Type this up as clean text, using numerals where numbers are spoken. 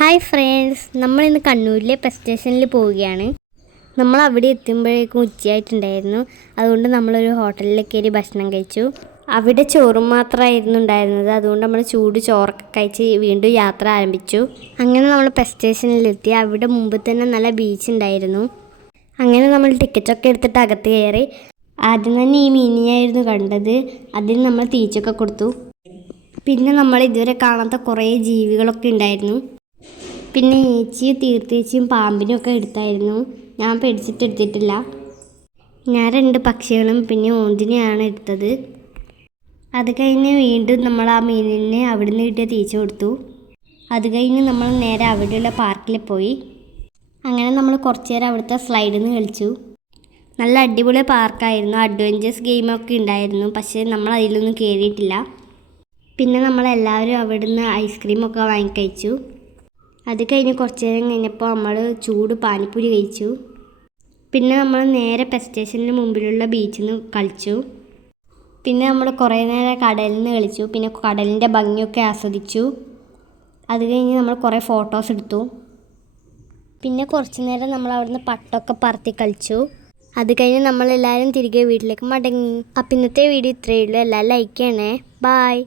Hi friends, നമ്മളിന്ന് കണ്ണൂരിലെ bus സ്റ്റേഷനിൽ പോവുകയാണ്. നമ്മൾ അവിടെ എത്തുമ്പോഴേക്കും ഉച്ചയായിട്ടുണ്ടായിരുന്നു. അതുകൊണ്ട് നമ്മളൊരു ഹോട്ടലിൽ കയറി ഭക്ഷണം കഴിച്ചു. അവിടെ ചോറും മാത്രമായിരുന്നു ഉണ്ടായിരുന്നത്. അതുകൊണ്ട് നമ്മൾ ചൂട് ചോറൊക്കെ കഴിച്ച് വീണ്ടും യാത്ര ആരംഭിച്ചു. അങ്ങനെ നമ്മൾ ബസ് സ്റ്റേഷനിലെത്തി. അവിടെ മുമ്പ് തന്നെ നല്ല ബീച്ച് ഉണ്ടായിരുന്നു. അങ്ങനെ നമ്മൾ ടിക്കറ്റൊക്കെ എടുത്തിട്ട് അകത്ത് കയറി. ആദ്യം തന്നെ ഈ മീനിനെയായിരുന്നു കണ്ടത്. അതിന് നമ്മൾ തിരിച്ചൊക്കെ കൊടുത്തു. പിന്നെ നമ്മൾ ഇതുവരെ കാണാത്ത കുറേ ജീവികളൊക്കെ ഉണ്ടായിരുന്നു. പിന്നെ ഏച്ചിയും തീർത്തേച്ചിയും പാമ്പിനും ഒക്കെ എടുത്തായിരുന്നു. ഞാൻ എടുത്തിട്ടില്ല. ഞാൻ 2 പക്ഷികളും പിന്നെ ഓന്തിനെയാണ് എടുത്തത്. അത് കഴിഞ്ഞ് വീണ്ടും നമ്മൾ ആ മീനിനെ അവിടെ നിന്ന് കിട്ടിയ തിരിച്ചു കൊടുത്തു. അത് കഴിഞ്ഞ് നമ്മൾ നേരെ അവിടെയുള്ള പാർക്കിൽ പോയി. അങ്ങനെ നമ്മൾ കുറച്ച് നേരം അവിടുത്തെ സ്ലൈഡിൽ നിന്ന് കളിച്ചു. നല്ല അടിപൊളി പാർക്കായിരുന്നു. അഡ്വഞ്ചേഴ്സ് ഗെയിമൊക്കെ ഉണ്ടായിരുന്നു. പക്ഷേ നമ്മൾ അതിലൊന്നും കയറിയിട്ടില്ല. പിന്നെ നമ്മളെല്ലാവരും അവിടുന്ന് ഐസ്ക്രീമൊക്കെ വാങ്ങി കഴിച്ചു. അത് കഴിഞ്ഞ് കുറച്ച് നേരം കഴിഞ്ഞപ്പോൾ നമ്മൾ ചൂട് പാനിപ്പൂരി കഴിച്ചു. പിന്നെ നമ്മൾ നേരെ ബസ് സ്റ്റേഷന് മുമ്പിലുള്ള ബീച്ചിൽ നിന്ന് കളിച്ചു. പിന്നെ നമ്മൾ കുറേ നേരം കടലിൽ നിന്ന് കളിച്ചു. പിന്നെ കടലിൻ്റെ ഭംഗിയൊക്കെ ആസ്വദിച്ചു. അത് കഴിഞ്ഞ് നമ്മൾ കുറേ ഫോട്ടോസ് എടുത്തു. പിന്നെ കുറച്ച് നേരം നമ്മൾ അവിടുന്ന് പട്ടൊക്കെ പറത്തി കളിച്ചു. അത് കഴിഞ്ഞ് നമ്മളെല്ലാവരും തിരികെ വീട്ടിലേക്ക് മടങ്ങി. അപ്പം ഇന്നത്തെ വീഡിയോ ഇത്രയേ ഉള്ളൂ. എല്ലാവരും ലൈക്ക് ചെയ്യണേ. ബായ്.